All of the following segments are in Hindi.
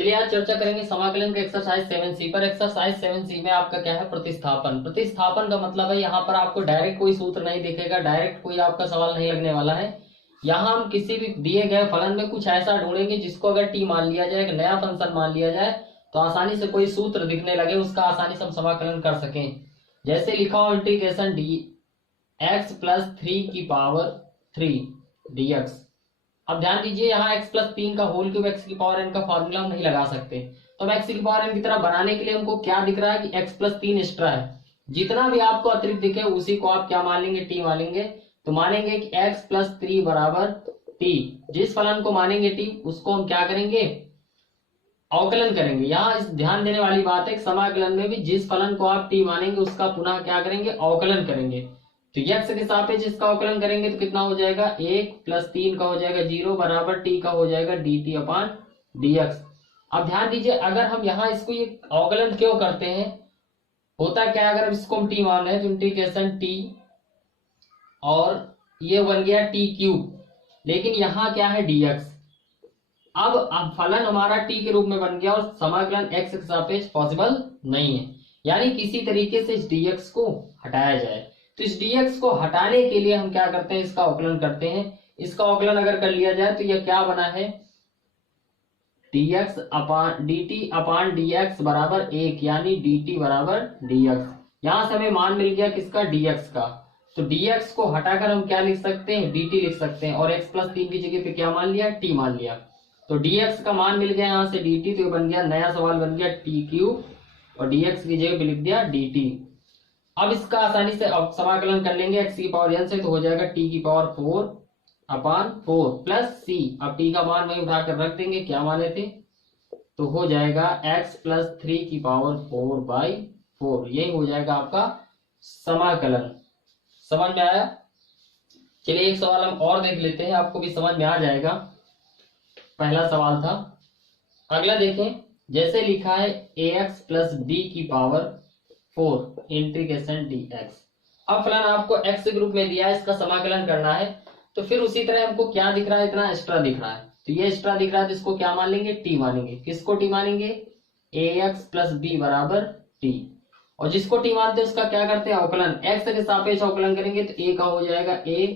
चलिए आज चर्चा करेंगे समाकलन के एक्सरसाइज 7C पर। एक्सरसाइज 7C में आपका क्या है, प्रतिस्थापन। प्रतिस्थापन का मतलब है यहाँ पर आपको डायरेक्ट कोई सूत्र नहीं दिखेगा, डायरेक्ट कोई आपका सवाल नहीं लगने वाला है। यहाँ हम किसी भी दिए गए फलन में कुछ ऐसा ढूंढेंगे जिसको अगर टी मान लिया जाए, एक नया फंक्शन मान लिया जाए, तो आसानी से कोई सूत्र दिखने लगे, उसका आसानी से हम समाकलन कर सकें। जैसे लिखा हो integration D x plus 3 dx। अब ध्यान दीजिए यहाँ x प्लस 3 का होल क्यूब x की पावर n का फॉर्मूला हम नहीं लगा सकते, तो अब x की पावर n की तरह बनाने के लिए हमको क्या दिख रहा है कि x प्लस 3 एक्स्ट्रा है। जितना भी आपको अतिरिक्त दिखे उसी को आप क्या मान लेंगे, t मान लेंगे। तो मानेंगे कि x प्लस 3 बराबर t। जिस फलन को मानेंगे t उसको हम क्या करेंगे, अवकलन करेंगे। यहाँ इस ध्यान देने वाली बात है, समाकलन में भी जिस फलन को आप t मानेंगे उसका पुनः क्या करेंगे, अवकलन करेंगे। तो x के सापेक्ष इसका अवकलन करेंगे तो कितना हो जाएगा, 1 प्लस 3 का हो जाएगा 0 बराबर t का हो जाएगा dt अपान dx। अब ध्यान दीजिए, अगर हम यहाँ इसको ये अवकलन क्यों करते हैं, होता क्या है, अगर इसको हम t मान रहे हैं तो इंटीग्रेशन t और ये बन गया t क्यूब, लेकिन यहाँ क्या है dx। अब फलन हमारा t के रूप में बन गया और समाकलन x के सापेक्ष पॉसिबल नहीं है, यानी किसी तरीके से इस dx को हटाया जाए। तो इस dx को हटाने के लिए हम क्या करते हैं, इसका अवकलन करते हैं। इसका अवकलन अगर कर लिया जाए तो यह क्या बना है, dx अपान dt अपान dx बराबर 1, यानी dt बराबर dx। यहां से हमें मान मिल गया किसका, dx का। तो dx को हटाकर हम क्या लिख सकते हैं, dt लिख सकते हैं, और x प्लस 3 की जगह पे क्या मान लिया, t मान लिया। तो dx का मान मिल गया यहाँ से dt, तो बन गया नया सवाल बन गया t क्यूब, और dx की जगह पे लिख दिया dt। अब इसका आसानी से समाकलन कर लेंगे x की पावर n से, तो हो जाएगा t की पावर 4 अपान 4 प्लस c। अब t का मान वही उठाकर रख देंगे, क्या माने थे, तो हो जाएगा x प्लस 3 की पावर 4/4। यही हो जाएगा आपका समाकलन। समझ में आया। चलिए एक सवाल हम और देख लेते हैं, आपको भी समझ में आ जाएगा। पहला सवाल था, अगला देखें। जैसे लिखा है ax प्लस b की पावर 4 इंटीग्रेशन dx। अब फलन आपको x के रूप में दिया है, इसका समाकलन करना है। तो फिर उसी तरह हमको क्या दिख रहा है, इतना एक्स्ट्रा दिख रहा है, तो ये एक्स्ट्रा दिख रहा है, तो इसको क्या मान लेंगे, t मानेंगे। किसको t मानेंगे, ax प्लस b बराबर t। और जिसको t मानते हैं उसका क्या करते हैं, अवकलन। x के सापेक्ष अवकलन करेंगे तो a का हो जाएगा a,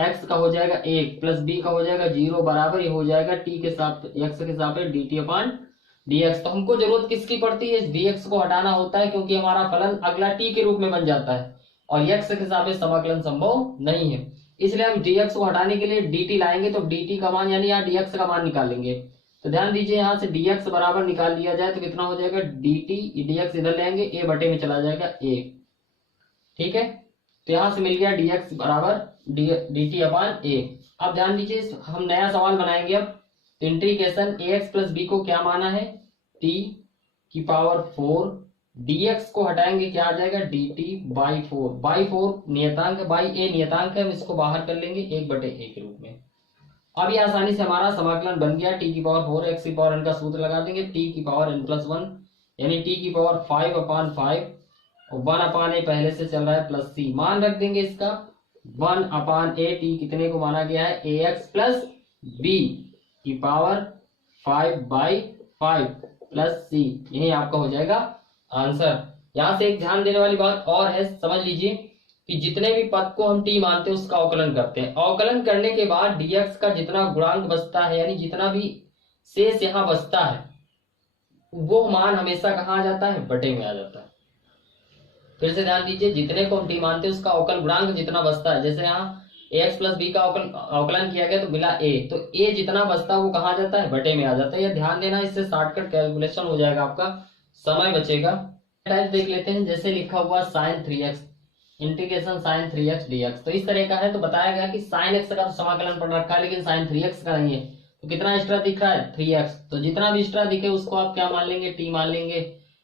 x का हो जाएगा 1 प्लस b का हो जाएगा 0 बराबर ये हो जाएगा t के साथ x के सापेक्ष dt अपान dx। तो हमको जरूरत किसकी पड़ती है, dx को हटाना होता है, क्योंकि हमारा फलन अगला t के रूप में बन जाता है और x के सापेक्ष समाकलन संभव नहीं है। इसलिए हम dx को हटाने के लिए dt लाएंगे, तो dt का मान यानी यहाँ dx का मान निकालेंगे। तो ध्यान दीजिए यहाँ से dx बराबर निकाल लिया जाए तो कितना हो जाएगा, dt dx इधर लेंगे, a बटे में चला जाएगा a। ठीक है, तो यहाँ से मिल गया dx बराबर dt अपान a। अब ध्यान दीजिए हम नया सवाल बनाएंगे। अब इंटीग्रेशन ax प्लस b को क्या माना है, t की पावर 4, dx को हटाएंगे क्या आ जाएगा, dt/4 नियतांक बाई a नियतांक है, हम इसको बाहर कर लेंगे 1/a के रूप में। अब ये आसानी से हमारा समाकलन बन गया। t की पावर 4 x की पावर n का सूत्र लगा देंगे, t की पावर n प्लस 1 यानी t की पावर 5/5, और 1/a पहले से चल रहा है प्लस c। मान रख देंगे इसका 1/a, t कितने को माना गया है, ax प्लस b की पावर 5/5 प्लस c। यही आपका हो जाएगा आंसर। यहां से एक ध्यान देने वाली बात और है, समझ लीजिए कि जितने भी पद को हम t मानते हैं उसका अवकलन करते हैं। अवकलन करने के बाद dx का जितना गुणांक बचता है, यानी जितना भी शेष यहाँ बचता है, वो मान हमेशा कहाँ आ जाता है, बटे में आ जाता है। फिर से ध्यान दीजिए, जितने को हम t मानते हैं उसका अवकल गुणांक जितना बचता है, जैसे यहाँ ax प्लस b का अवकलन किया गया तो मिला a, तो a जितना बचता है वो कहाँ जाता है, बटे में आ जाता है। यह ध्यान देना, इससे शॉर्टकट कैलकुलेशन हो जाएगा, आपका समय बचेगा। टाइप देख लेते हैं। जैसे लिखा हुआ sin 3x integration sin 3x dx। तो इस तरह का है, तो बताया गया कि sin x का तो समाकलन पढ़ रखा है, लेकिन sin 3x का नहीं है, तो कितना एक्स्ट्रा दिख रहा है, 3x। तो जितना भी एक्स्ट्रा दिखे उसको आप क्या मान लेंगे, t मान लेंगे।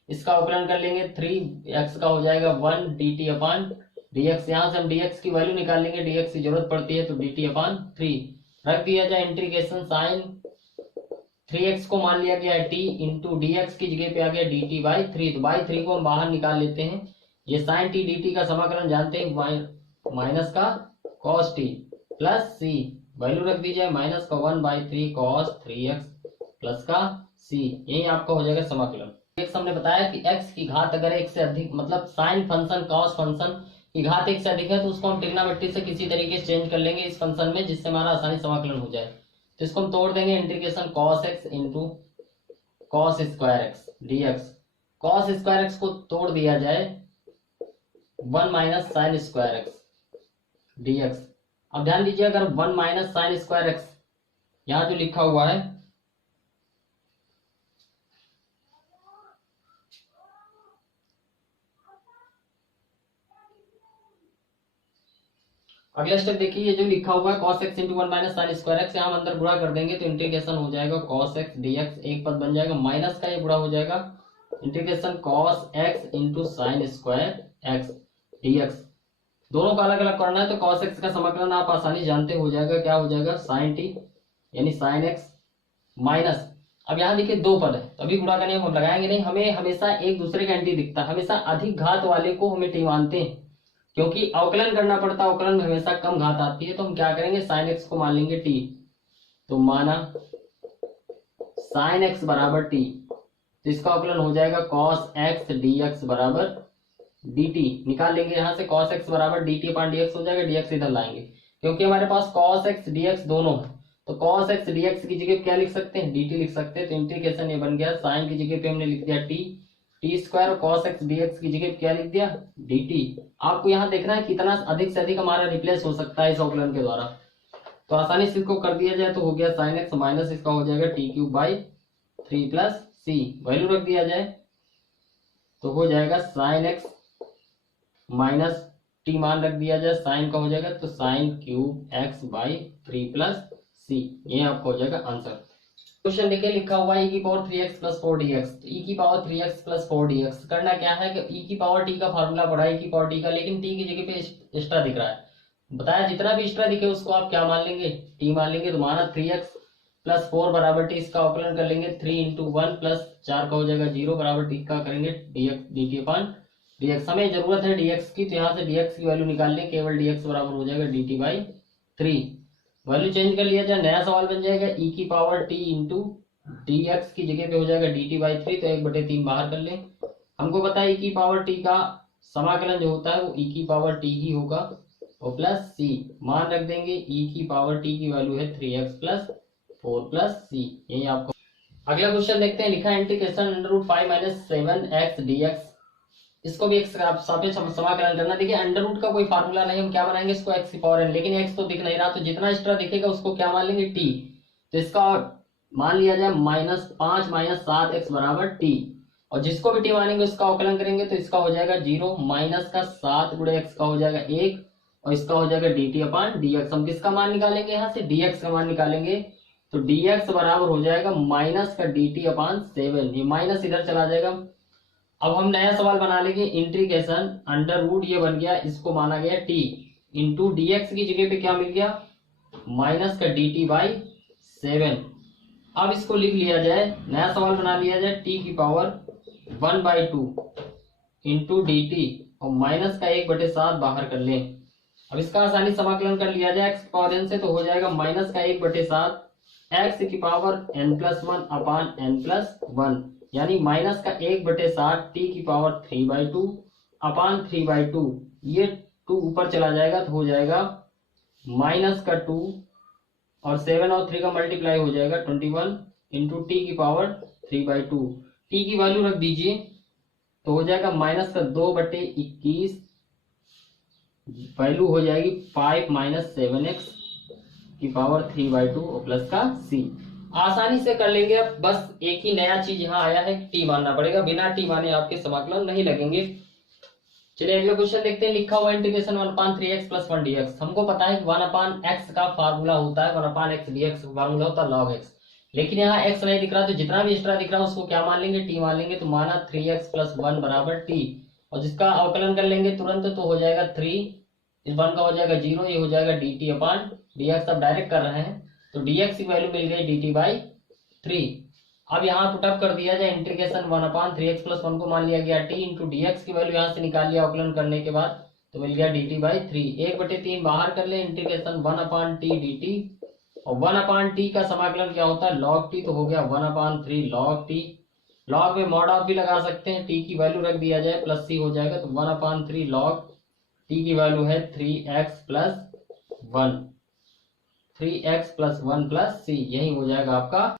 इसका अवकलन कर लेंगे, 3x का हो जाएगा 1 dt अपान dx। यहाँ से हम dx की वैल्यू निकालेंगे, dx की जरूरत पड़ती है, तो dt अपान 3 रख दिया जाए। इंटीग्रेशन sin 3x को मान लिया गया है t इंटू dx की जगह पे आ गया dt/3। तो बाई 3 को हम बाहर निकाल लेते हैं। ये sin t dt का समाकलन जानते हैं, माइनस का cos t plus c, value रख दी जाए माइनस का 1/3 cos 3x प्लस का सी, यही आपका हो जाएगा समाकलन। x हमने बताया कि x की घात अगर एक से अधिक, मतलब साइन फंक्शन कॉस फंक्शन की घात एक से अधिक है तो उसको हम ट्रिग्नोमेट्री से किसी तरीके से चेंज कर लेंगे इस फंक्शन में, जिससे हमारा आसानी समाकलन हो जाए। तो इसको हम तोड़ देंगे, integration cos x into cos square x dx. Cos square x को तोड़ दिया जाए 1 minus sine square x dx. अब ध्यान दीजिए, अगर 1 माइनस साइन स्क्वायर एक्स यहां जो लिखा हुआ है, अगला स्टेप देखिए, ये जो लिखा हुआ है cos x into 1 minus sine square x, हम अंदर गुणा कर देंगे तो इंटीग्रेशन हो जाएगा cos x dx, एक पद बन जाएगा, माइनस का ये गुणा हो जाएगा integration cos x into sine square x dx। दोनों का अलग अलग करना है तो cos x का समाकलन आप आसानी जानते हो जाएगा, क्या हो जाएगा sin t यानी sin x माइनस, अब यहाँ देखिए दो पद है तो अभी गुणा करने हम लगाएंगे नहीं, हमें हमेशा एक दूसरे का एंटी दिखता है, हमेशा अधिक घात वाले को हमें टी मानते हैं क्योंकि अवकलन करना पड़ता है, अवकलन में हमेशा कम घात आती है। तो हम क्या करेंगे, साइन एक्स को मान लेंगे टी, तो माना साइन एक्स बराबर टी, तो इसका अवकलन हो जाएगा कॉस एक्स डी एक्स बराबर डी टी। निकाल लेंगे यहाँ से, कॉस एक्स बराबर D T upon D x हो जाएगा, डीएक्स इधर लाएंगे क्योंकि हमारे पास कॉस एक्स डी एक्स दोनों है, तो कॉस एक्स डी एक्स की जगह क्या लिख सकते हैं, डी टी लिख सकते हैं। तो इंटीग्रेशन ये बन गया, साइन की जगह पे हमने लिख दिया टी, टी स्क्वायर, और कॉस एक्स डीएक्स की जगह क्या लिख दिया, डी टी। आपको यहाँ देखना है कितना अधिक से अधिक हमारा रिप्लेस हो सकता है इस अवकलन के द्वारा, तो आसानी से इसको कर दिया जाए तो हो गया साइन एक्स माइनस इसका हो जाएगा t cube by 3 plus c, value रख दिया जाए तो हो जाएगा साइन एक्स माइनस टी मान रख दिया जाए, साइन का हो जाएगा तो sine cube x by 3 plus c, ये आपका हो जाएगा आंसर। क्वेश्चन देखिए, लिखा हुआ है e की पावर 3x प्लस 4dx, तो e की पावर 3x प्लस 4dx करना क्या है कि e की पावर t का फार्मूला पढ़ा है e की पावर t का, लेकिन t की जगह पे एक्स्ट्रा दिख रहा है, बताया जितना भी एक्स्ट्रा दिखे उसको आप क्या मान लेंगे, t मान लेंगे। तो माना 3x प्लस 4 बराबर t, इसका अवकलन कर लेंगे 3 इंटू 1 प्लस 4 का हो जाएगा 0 बराबर t का करेंगे dx dt अपान dx। हमें जरूरत है dx की, तो यहाँ से dx की वैल्यू निकाल लें, केवल dx बराबर हो जाएगा dt बाई 3, वैल्यू चेंज कर लिया जाए, नया सवाल बन जाएगा e की पावर t इंटू dx की जगह पे हो जाएगा dt बाई 3, तो 1/3 बाहर कर लें। हमको पता है e की पावर t का समाकलन जो होता है वो e की पावर t ही होगा, और प्लस c मान रख देंगे, e की पावर t की वैल्यू है 3x प्लस 4 प्लस c, यही आपको। अगला क्वेश्चन देखते हैं, लिखा है integration under root 5 minus 7x dx, इसको भी सापेक्ष समाकलन करना। देखिए अंडर रूट का कोई फार्मूला नहीं, हम क्या बनाएंगे इसको x की पावर n, लेकिन x तो दिख नहीं रहा, तो जितना एक्स्ट्रा दिखेगा उसको क्या मान लेंगे t, तो इसका मान लिया जाए -5 माइनस 7x बराबर t, और जिसको भी t मानेंगे उसका अवकलन करेंगे तो इसका हो जाएगा 0, माइनस का 7 गुणे x का हो जाएगा 1, और इसका हो जाएगा dt अपान dx। हम किसका मान निकालेंगे, यहाँ से dx का मान निकालेंगे, तो dx बराबर हो जाएगा माइनस का dt अपान 7, ये माइनस इधर चला जाएगा। अब हम नया सवाल बना लेंगे, इंटीग्रेशन अंडर रूट ये बन गया, इसको माना गया t इंटू dx की जगह पे क्या मिल गया, माइनस का dt बाई 7। अब इसको लिख लिया जाए, नया सवाल बना लिया जाए, t की पावर 1/2 इंटू dt, और माइनस का 1/7 बाहर कर लें। अब इसका आसानी समाकलन कर लिया जाए x की पावर n से, तो हो जाएगा माइनस का 1/7 x की पावर n प्लस 1 अपान n प्लस 1, यानी माइनस का 1/7 t की पावर 3/2 अपान 3/2, ये 2 ऊपर चला जाएगा तो हो जाएगा माइनस का 2, और 7 और 3 का मल्टीप्लाई हो जाएगा 21 इंटू टी की पावर 3/2, टी की वैल्यू रख दीजिए तो हो जाएगा माइनस का 2/21, वैल्यू हो जाएगी 5 माइनस 7x की पावर 3/2 और प्लस का c। आसानी से कर लेंगे, अब बस एक ही नया चीज यहाँ आया है, टी मानना पड़ेगा, बिना टी माने आपके समाकलन नहीं लगेंगे। चलिए अगला क्वेश्चन देखते हैं, लिखा हुआ इंटीग्रेशन 1/3x प्लस 1dx, हमको पता है कि 1/x का फार्मूला होता है 1/x dx का फार्मूला होता है log x, लेकिन यहाँ x नहीं दिख रहा, तो जितना भी एक्स्ट्रा दिख रहा है उसको क्या मान लेंगे, t मान लेंगे। तो माना 3x प्लस 1 बराबर t, और जिसका अवकलन कर लेंगे तुरंत तो हो जाएगा 3, इस 1 का हो जाएगा 0, ये हो जाएगा dt अपान dx। अब डायरेक्ट कर रहे हैं तो dx की वैल्यू मिल गई dt बाई 3। अब यहाँ पुटअप कर दिया जाए, इंटीग्रेशन 1/3x प्लस 1 को मान लिया गया t इंटू dx की वैल्यू यहाँ से निकाल लिया अवकलन करने के बाद, तो मिल गया dt बाई 3, 1/3 बाहर कर ले, इंटीग्रेशन 1/t dt और 1/t का समाकलन क्या होता है, log t, तो हो गया 1/3 log t। log में मॉड ऑफ भी लगा सकते हैं, t की वैल्यू रख दिया जाए प्लस c हो जाएगा, तो 1/3 log t की वैल्यू है 3x + 1, 3x + 1 + c, यही हो जाएगा आपका।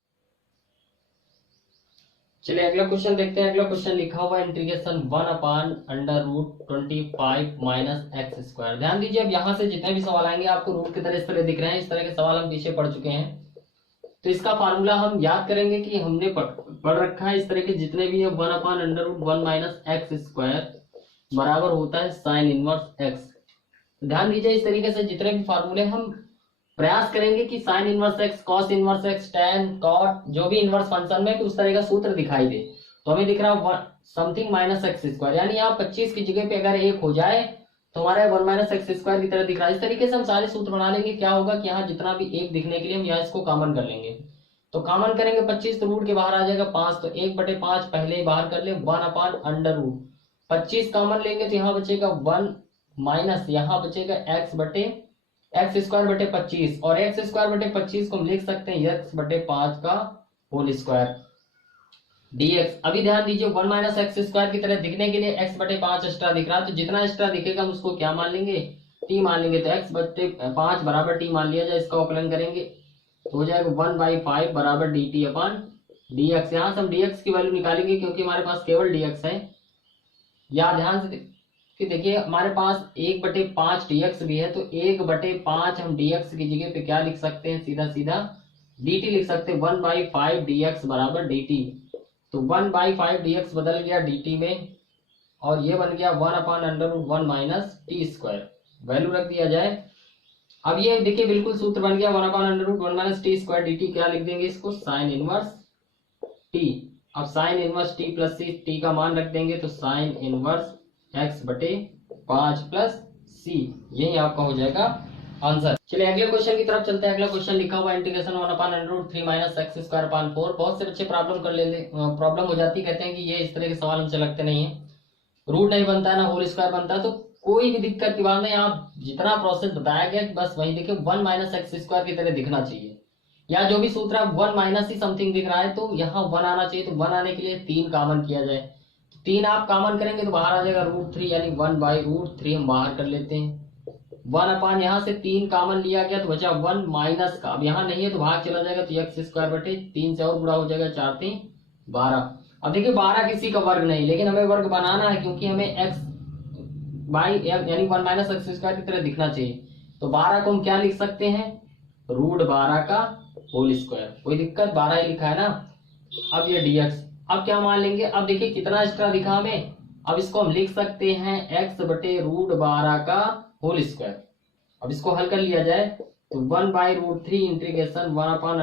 चलिए अगला क्वेश्चन देखते हैं। अगला क्वेश्चन लिखा हुआ है इंटीग्रेशन 1/√25 - x²। ध्यान दीजिए, अब यहाँ से जितने भी सवाल आएंगे आपको रूट की तरह इस तरह दिख रहे हैं, इस तरह के सवाल हम पीछे पढ़ चुके हैं। तो इसका फार्मूला हम याद करेंगे कि हमने पढ़ रखा है। इस तरह के जितने भी है 1/√1 - x² बराबर होता है साइन इनवर्स x। ध्यान दीजिए, इस तरीके से जितने भी फार्मूले हम प्रयास करेंगे कि sine inverse x, cos inverse x, tan, cot, जो भी इनवर्स फंक्शन में कि उस तरह का सूत्र दिखाई दे। तो हमें दिख रहा है समथिंग -x², यानी यहाँ 25 की जगह पे अगर 1 हो जाए तो हमारा 1 - x² की तरह दिख रहा है। इस तरीके से हम सारे सूत्र बना लेंगे। क्या होगा कि यहाँ जितना भी 1 दिखने के लिए हम यहाँ इसको कॉमन कर लेंगे। तो कॉमन करेंगे 25, तो रूट के बाहर आ जाएगा 5, तो 1/5 पहले ही बाहर कर ले, 1/√25 कॉमन लेंगे तो यहाँ बचेगा 1 माइनस, यहाँ बचेगा x/25, और x²/25 को हम लिख सकते हैं x/5 का होल स्क्वायर dx। अभी ध्यान दीजिए, 1 - x² की तरह दिखने के लिए x/5 एक्स्ट्रा दिख रहा है, तो जितना एक्स्ट्रा दिखेगा हम उसको क्या मान लेंगे, t मान लेंगे। तो x/5 बराबर t मान लिया जाए, इसका अवकलन करेंगे तो हो जाएगा 1/5 बराबर dt/dx। यहाँ से हम dx की वैल्यू निकालेंगे क्योंकि हमारे पास केवल dx है। या ध्यान से कि देखिए हमारे पास 1/5 dx भी है, तो 1/5 हम dx की जगह पे क्या लिख सकते हैं, सीधा सीधा dt लिख सकते हैं, 1/5 dx बराबर dt। तो 1/5 dx बदल गया dt में, और ये बन गया 1/√1 - t², वैल्यू रख दिया जाए। अब ये देखिए बिल्कुल सूत्र बन गया 1/√1 - t² dt। क्या लिख देंगे इसको, साइन इनवर्स t। अब sine inverse t + c, t का मान रख देंगे, तो साइन इनवर्स x/5 + c, यही आपका हो जाएगा आंसर। चलिए अगले क्वेश्चन की तरफ चलते हैं। अगला क्वेश्चन लिखा हुआ इंटीग्रेशन 1/√3 - x²/4। बहुत से बच्चे प्रॉब्लम कर लेते, प्रॉब्लम हो जाती, कहते हैं कि ये इस तरह के सवाल हमसे लगते नहीं है, रूट नहीं बनता है ना होल स्क्वायर बनता है। तो कोई भी दिक्कत की बात नहीं, आप जितना प्रोसेस बताया गया बस वही देखिए 1 - x² की तरह दिखना चाहिए, या जो भी सूत्र है 1 - ही समथिंग दिख रहा है तो यहाँ 1 आना चाहिए। तो 1 आने के लिए 3 कॉमन किया जाए, 3 आप कॉमन करेंगे तो बाहर आ जाएगा √3, यानी 1/√3 हम बाहर कर लेते हैं। 1/, यहाँ से 3 कॉमन लिया गया तो बचा 1 माइनस का, अब यहाँ नहीं है तो भाग चला जाएगा, तो x²/3 से और बुरा हो जाएगा, 4 3 12। अब देखिए 12 किसी का वर्ग नहीं, लेकिन हमें वर्ग बनाना है क्योंकि हमें x यानी 1 - x² की तरह दिखना चाहिए। तो 12 को हम क्या लिख सकते हैं, √12 का होल स्क्वायर। कोई दिक्कत, 12 ही लिखा है ना। अब ये dx, अब क्या मान लेंगे, अब देखिए कितना एक्स्ट्रा दिखा हमें, अब इसको हम लिख सकते हैं x/√12 का होल स्क्वायर। अब इसको हल कर लिया जाए तो 1/√3 इंटीग्रेशन 1/√1 -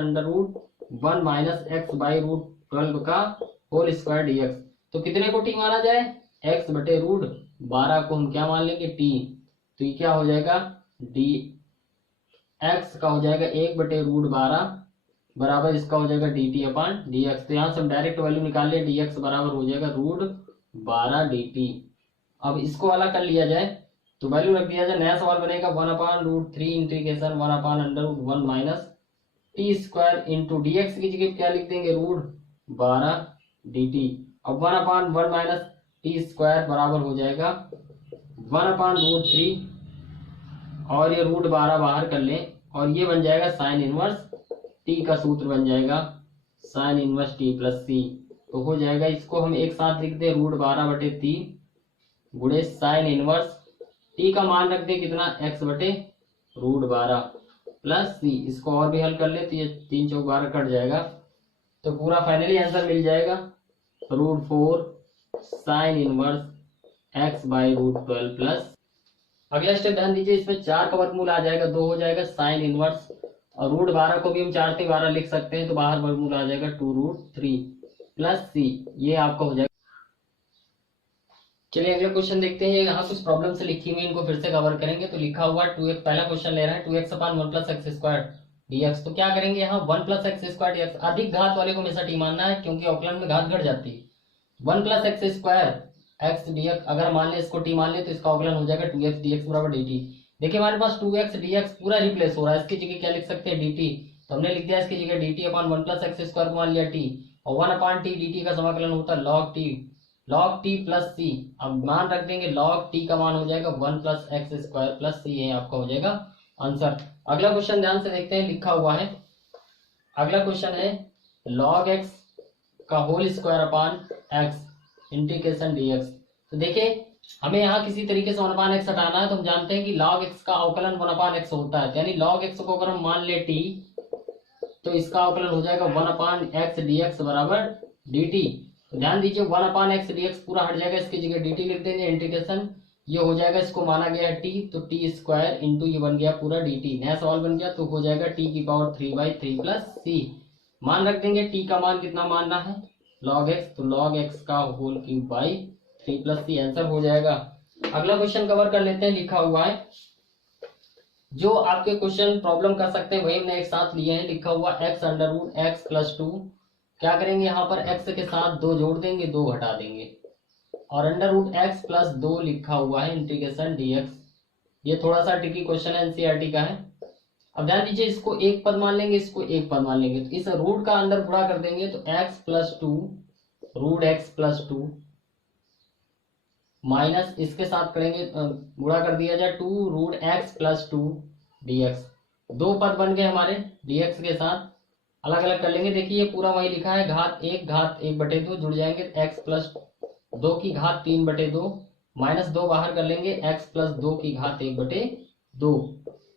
x/√12 का होल स्क्वायर dx। तो कितने को t माना जाए, x/√12 को हम क्या मान लेंगे, t। तो ये क्या हो जाएगा, dx का हो जाएगा 1/√12 बराबर इसका हो जाएगा dt/dx। तो यहाँ से हम डायरेक्ट वैल्यू निकाल लिया, dx बराबर हो जाएगा √12 dt। अब इसको अलग कर लिया जाए तो वैल्यू रख दिया जाए, नया सवाल बनेगा 1/√3 इंटीग्रेशन 1/√1 - t² इंटू dx की जगह क्या लिख देंगे, √12 dt। अब 1/1 - t² बराबर हो जाएगा 1/√3, और ये √12 बाहर कर लें, और ये बन जाएगा साइन इनवर्स t का सूत्र बन जाएगा साइन इनवर्स t + c। तो हो जाएगा, इसको हम एक साथ लिख दे, √12/3 गुणे साइन इनवर्स t का मान रख दे कितना, x/√12 + c। इसको और भी हल कर ले तो ये 3 × 4 = 12 कट जाएगा, तो पूरा फाइनली आंसर मिल जाएगा √4 साइन इनवर्स x/√12 +। अगला स्टेप ध्यान दीजिए, इसमें 4 का वर्गमूल आ जाएगा, 2 हो जाएगा साइन इनवर्स, और √12 को भी हम 4 से 12 लिख सकते हैं, तो बाहर वर्गमूल आ जाएगा 2√3 + c, ये आपका हो जाएगा। चलिए अगला क्वेश्चन देखते हैं। यहाँ कुछ प्रॉब्लम से लिखी हुई, इनको फिर से कवर करेंगे। तो लिखा हुआ 2x, पहला क्वेश्चन ले रहा है 2x/1 + x² dx। तो क्या करेंगे, यहाँ 1 + x² dx, अधिक घात वाले को हमेशा t मानना है क्योंकि अवकलन में घात घट जाती है। 1 + x² x dx, अगर मान ले इसको t मान ले तो इसका अवकलन हो जाएगा 2x dx बराबर dt। देखिए हमारे पास 2x dx पूरा रिप्लेस हो रहा है, इसकी जगह क्या लिख सकते हैं, dt। तो हमने लिख दिया इसकी जगह dt upon 1 plus x square को मान लिया t, और 1 अपॉन टी dt का समाकलन होता है log t प्लस सी। अब मान रख देंगे log t का मान हो जाएगा 1 plus x square plus c, ये आपका हो जाएगा आंसर। अगला क्वेश्चन ध्यान से देखते हैं, लिखा हुआ है, अगला क्वेश्चन है log x का whole square upon x integration dx। तो देखिए हमें यहाँ किसी तरीके से 1 अपॉन x हटाना है, तो हम जानते हैं कि log x का अवकलन 1 अपॉन x होता है, यानी log x को अगर हम मान ले t तो इसका अवकलन हो जाएगा 1 अपॉन x dx बराबर dt। ध्यान दीजिए 1 अपॉन x dx पूरा हट जाएगा, इसकी जगह dt लिख देंगे, इंटीग्रेशन ये हो जाएगा, इसको माना गया है t, तो t स्क्वायर इंटू ये बन गया पूरा dt, नया सवाल बन गया, तो हो जाएगा t की पावर 3/3 प्लस c। मान रख देंगे t का मान कितना मानना है log x, तो log x का whole cube by 3 plus c answer हो जाएगा। अगला क्वेश्चन कवर कर लेते हैं, लिखा हुआ है, जो आपके क्वेश्चन प्रॉब्लम कर सकते हैं वही हमने एक साथ लिए हैं, लिखा हुआ x under root x plus 2, क्या करेंगे यहाँ पर x के साथ 2 जोड़ देंगे, 2 घटा देंगे, और अंडर रूट एक्स प्लस 2 लिखा हुआ है इंटीग्रेशन dx। ये थोड़ा सा ट्रिकी क्वेश्चन है, एनसीईआरटी का है। अब ध्यान दीजिए इसको एक पद मान लेंगे, इसको एक पद मान लेंगे, तो इस रूट का अंदर गुणा कर देंगे, तो x plus 2 root x plus 2 minus इसके साथ करेंगे गुणा कर दिया जाए 2 रूट एक्स प्लस 2 dx। 2 पद बन गए हमारे dx के साथ, अलग अलग कर लेंगे। देखिए ये पूरा वही लिखा है, घात 1/2 जुड़ जाएंगे, x प्लस 2 की घात 3/2 माइनस 2 बाहर कर लेंगे, x प्लस 2 की घात 1/2,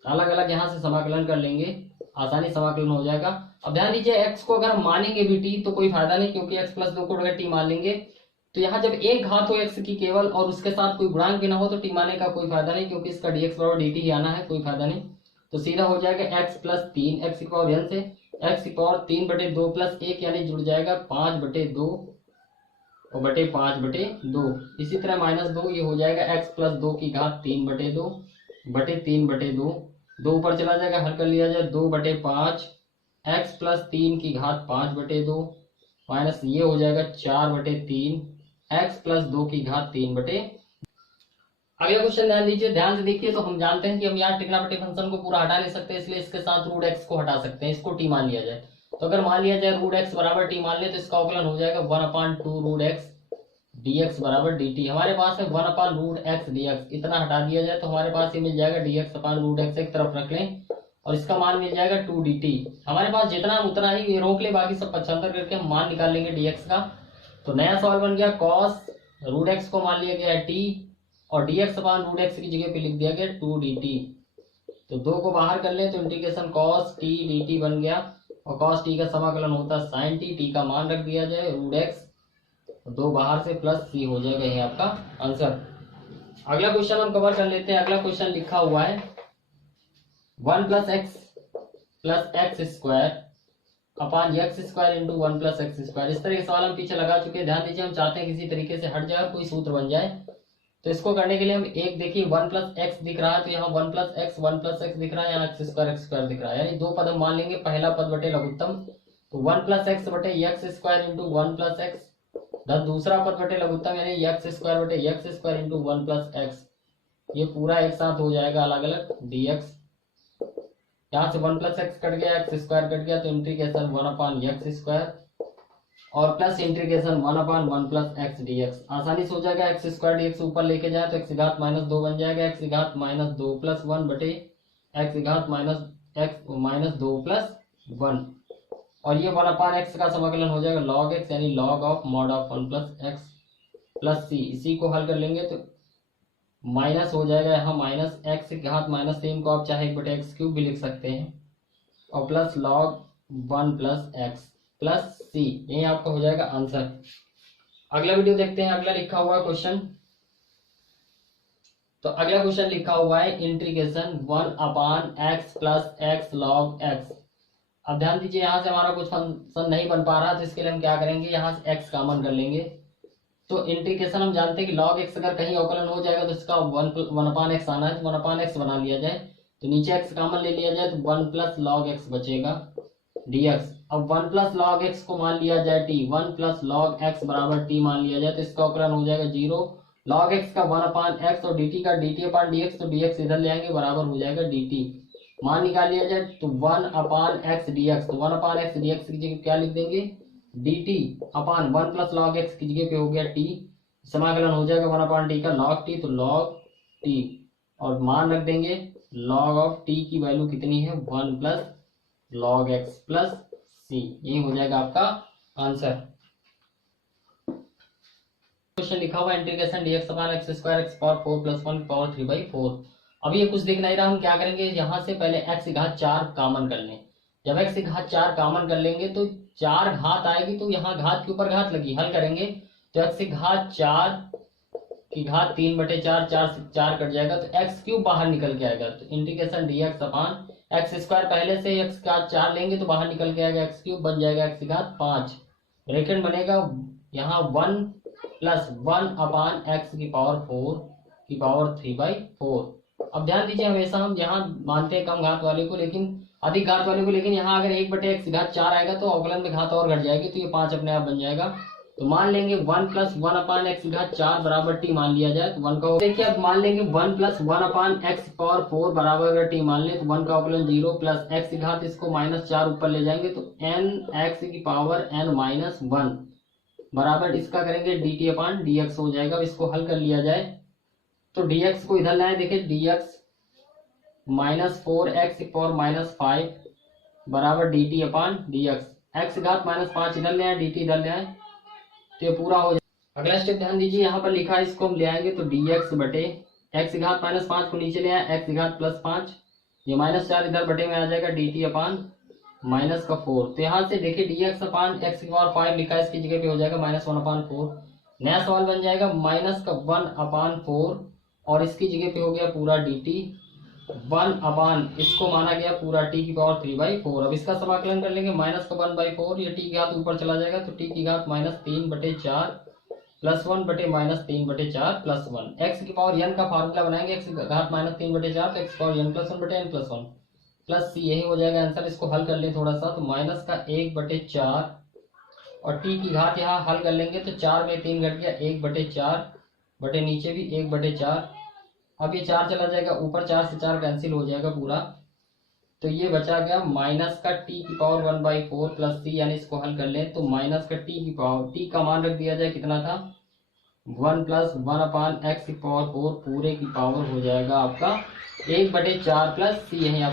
अलग अलग यहाँ से समाकलन कर लेंगे, आसानी समाकलन हो जाएगा। अब ध्यान दीजिए x को अगर हम मानेंगे भी t तो कोई फायदा नहीं, क्योंकि x प्लस 2 को अगर t मान लेंगे तो यहाँ जब एक घात हो x की केवल और उसके साथ कोई गुणांक भी ना हो तो t माने का कोई फायदा नहीं, क्योंकि इसका dx बराबर dt ही आना है, कोई फायदा नहीं। तो सीधा हो जाएगा x प्लस 3 x की पावर n से x की पावर 3/2 प्लस 1 यानी जुड़ जाएगा 5/2 और बटे 5/2। इसी तरह माइनस 2 ये हो जाएगा x प्लस 2 की घात 3/2 बटे 3/2, 2 ऊपर चला जाएगा, हल कर लिया जाए 2/5 x प्लस 3 की घात 5/2 माइनस ये हो जाएगा 4/3 x प्लस 2 की घात 3/। अगला क्वेश्चन ध्यान दीजिए, ध्यान से देखिए, तो हम जानते हैं कि हम यहाँ ट्रिग्नोमेट्रिक फंक्शन को पूरा हटा नहीं सकते, इसलिए इसके साथ रूट एक्स को हटा सकते हैं, इसको टी मान लिया जाए। तो अगर मान लिया जाए रूट एक्स बराबर टी मान ले तो इसका अवकलन हो जाएगा 1/2 रूट एक्स dx बराबर dt। हमारे पास है 1/√ x dx, इतना हटा दिया जाए तो हमारे पास ये मिल जाएगा dx अपॉन रूट एक्स, एक तरफ रख लें और इसका मान मिल जाएगा 2 dt। हमारे पास जितना उतना ही ये रोक ले, बाकी सब 75 करके हम मान निकाल लेंगे dx का। तो नया सवाल बन गया cos रूट एक्स को मान लिया गया है t और dx अपॉन रूट एक्स की जगह पे लिख दिया गया 2 dt। तो 2 को बाहर कर लें तो इंटीग्रेशन cos t dt बन गया, और cos t का समाकलन होता है sin t, t का मान रख दिया जाए रूट एक्स, 2 बाहर से प्लस c हो जाएगा, ये आपका आंसर। अगला क्वेश्चन हम कवर कर लेते हैं। अगला क्वेश्चन लिखा हुआ है 1 plus x square upon x square into 1 plus x square. इस तरह के सवाल हम पीछे लगा चुके हैं। ध्यान दीजिए हम चाहते हैं किसी तरीके से हट जाए, कोई सूत्र बन जाए, तो इसको करने के लिए हम एक देखिए 1 प्लस एक्स दिख रहा है, तो यहाँ 1 प्लस एक्स दिख रहा है, यहाँ एक्स स्क्वायर दिख रहा है, यानी 2 पद हम मान लेंगे, पहला पद बटे लघुत्तम, तो 1 प्लस एक्स बटे x square into 1 plus x, दूसरा पद बटे लघुत्तम यानी एक्स स्क्वायर बटे x square into 1 plus x, ये पूरा एक साथ हो जाएगा अलग अलग dx। यहाँ से 1 प्लस एक्स कट गया, एक्स स्क्वायर कट गया, तो इंटीग्रेशन 1 अपॉन एक्स स्क्वायर और plus integration 1 upon 1 plus x dx। आसानी से हो जाएगा, एक्स स्क्वायर dx ऊपर लेके जाए तो एक्स घात -2 बन जाएगा, एक्स घात -2 प्लस 1 बटे एक्स घात -2 प्लस 1, और ये 1 अपॉन एक्स का समाकलन हो जाएगा log x, यानी log of mod of 1 plus x plus c। इसी को हल कर लेंगे तो माइनस हो जाएगा, यहाँ माइनस एक्स घात -3 को आप चाहे 1/x³ भी लिख सकते हैं, और plus log 1 plus x plus c, यही आपका हो जाएगा आंसर। अगला वीडियो देखते हैं। अगला लिखा हुआ क्वेश्चन, तो अगला क्वेश्चन लिखा हुआ है integration 1 upon x plus x log x. अब ध्यान दीजिए यहाँ से हमारा कुछ फंक्शन नहीं बन पा रहा, तो इसके लिए हम क्या करेंगे, यहाँ से x कॉमन कर लेंगे। तो इंटीग्रेशन हम जानते हैं कि log x अगर कहीं अवकलन हो जाएगा तो इसका 1 अपॉन एक्स आना है, तो 1 अपॉन एक्स बना लिया जाए, तो नीचे x कॉमन ले लिया जाए तो 1 प्लस log x बचेगा dx। अब 1 प्लस log x को मान लिया जाए t, 1 प्लस log x बराबर t मान लिया जाए, तो इसका अवकलन हो जाएगा 0, log x का 1 अपॉन एक्स और dt का dt अपॉन dx, तो dx इधर ले आएंगे बराबर हो जाएगा dt। मान निकाल लिया जाए तो 1/x dx, तो 1/x dx की जगह क्या लिख देंगे, dt अपान 1 प्लस लॉग x की जगह पे हो गया t, समाकलन हो जाएगा 1/t का log t, तो log t, और मान रख देंगे log ऑफ t की वैल्यू कितनी है 1 plus log x plus c, यही हो जाएगा आपका आंसर। क्वेश्चन लिखा हुआ इंटीग्रेशन dx अपान x square x power 4 plus 1 power 3/4। अब ये कुछ दिख नहीं रहा, हम क्या करेंगे, यहाँ से पहले x की घात 4 कॉमन कर लें। जब x की घात 4 कॉमन कर लेंगे तो 4 घात आएगी, तो यहाँ घात के ऊपर घात लगी, हल करेंगे तो x की घात 4 की घात 3/4, 4 से 4 कट जाएगा तो x क्यूब बाहर निकल के आएगा। तो इंटीग्रेशन dx अपान x स्क्वायर, पहले से x का 4 लेंगे तो बाहर निकल के आएगा x क्यूब, बन जाएगा x की घात 5, ब्रैकेट बनेगा यहाँ 1 प्लस 1 अपान x की पावर 4 की पावर 3/4। अब ध्यान दीजिए, हमेशा हम यहाँ मानते हैं कम घात वाले को लेकिन अधिक घात वाले को, लेकिन यहाँ अगर 1/x की घात 4 आएगा तो अवकलन में घात और घट जाएगी, तो ये 5 अपने आप बन जाएगा। तो मान लेंगे 1 प्लस 1 अपान x की घात 4 बराबर t मान लिया जाए तो 1 का, देखिए अब मान लेंगे 1 प्लस 1 अपान x पावर 4 बराबर अगर t मान ले तो 1 का अवकलन 0 प्लस x की घात, इसको -4 ऊपर ले जाएंगे तो n x की पावर n-1 बराबर इसका करेंगे dt अपान dx हो जाएगा। इसको हल कर लिया जाए तो dx को इधर लाए, देखिए dx -4x की पावर -5 बराबर dt अपान dx, x घात -5 इधर ले आए, dt इधर ले आए, तो ये पूरा हो जाए। अगला स्टेप ध्यान दीजिए, यहाँ पर लिखा है, इसको हम ले आएंगे तो dx बटे x घात -5 को नीचे ले आए, x घात +5, ये -4 इधर बटे में आ जाएगा dt अपान -4। तो यहाँ से देखिए dx अपान x की पावर 5 लिखा है, इसकी जगह पे हो जाएगा -1/4। नया सवाल बन जाएगा -1/4 और इसकी जगह पे हो गया पूरा dt 1 अपान, इसको माना गया पूरा t की पावर 3/4। अब इसका समाकलन कर लेंगे -1/4, ये t की घात ऊपर चला जाएगा तो t की घात -3/4 प्लस 1 बटे -3/4 प्लस 1। x की पावर n का फार्मूला बनाएंगे, x की घात -3/4 तो x पावर n प्लस 1 बटे n प्लस 1 प्लस c, यही हो जाएगा आंसर। इसको हल कर ले थोड़ा सा, तो माइनस का 1/4 और t की घात यहाँ हल कर लेंगे तो 4 में 3 घट गया, 1/4 बटे नीचे भी 1/4। अब ये 4 चला जाएगा ऊपर, 4 से 4 कैंसिल हो जाएगा पूरा, तो ये बचा गया माइनस का t की पावर 1/4 प्लस c, यानी इसको हल कर लें तो माइनस का t की पावर, t का मान रख दिया जाए कितना था 1 प्लस 1 अपान x की पावर 4 पूरे की पावर हो जाएगा आपका 1/4 प्लस c, यही